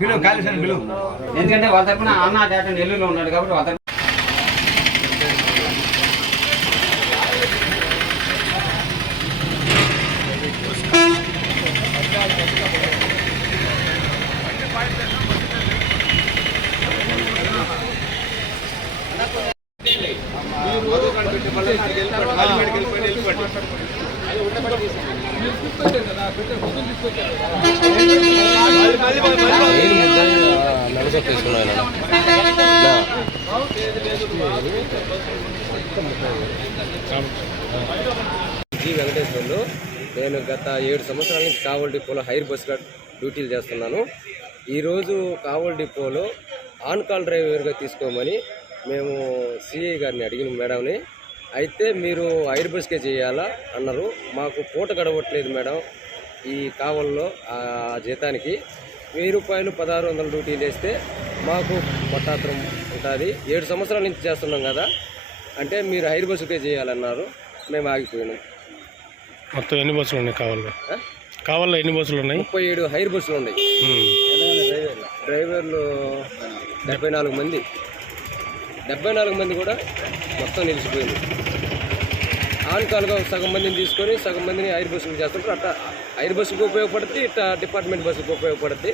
పిలువు కాళేశ్వరం పిలువు. ఎందుకంటే వాళ్ళ తరపున అన్న డేట నెల్లూరులో ఉన్నాడు కాబట్టి వాళ్ళ జి వెంకటేశ్వర్లు. నేను గత ఏడు సంవత్సరాల నుంచి కావల్ డిపోలో హైర్ బస్గా డ్యూటీలు చేస్తున్నాను. ఈరోజు కావల్ డిపోలో ఆన్ కాల్ డ్రైవర్గా తీసుకోమని మేము సిఐ గారిని అడిగిన మేడంని. అయితే మీరు హైర్ బస్కే చేయాలా అన్నారు. మాకు పూట గడవట్లేదు మేడం ఈ కావల్లో ఆ జీతానికి. వెయ్యి రూపాయలు పదహారు వందల డ్యూటీలు వేస్తే మాకు పట్టాత్రం ఉంటుంది. ఏడు సంవత్సరాల నుంచి చేస్తున్నాం కదా. అంటే మీరు హైర్ బస్సుకే చేయాలన్నారు. మేము ఆగిపోయినాం. మొత్తం ఎన్ని బస్సులు ఉన్నాయి కావాలో? కావాలో ఎన్ని బస్సులు ఉన్నాయి? ముప్పై ఏడు హైర్ బస్సులు ఉన్నాయి. డ్రైవర్లు డెబ్బై నాలుగు మంది. డెబ్బై నాలుగు మంది కూడా మొత్తం నిలిచిపోయింది. ఆన్ కాల్గా సగం మందిని తీసుకొని సగం మందిని ఐదు బస్సులు చేస్తుంటారు. అట్లా ఐదు బస్సుకు ఉపయోగపడుతుంది ఇట్లా డిపార్ట్మెంట్ బస్సుకు ఉపయోగపడుతుంది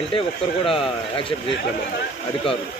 అంటే ఒక్కరు కూడా యాక్సెప్ట్ చేయట్లేదు. అధికారులు.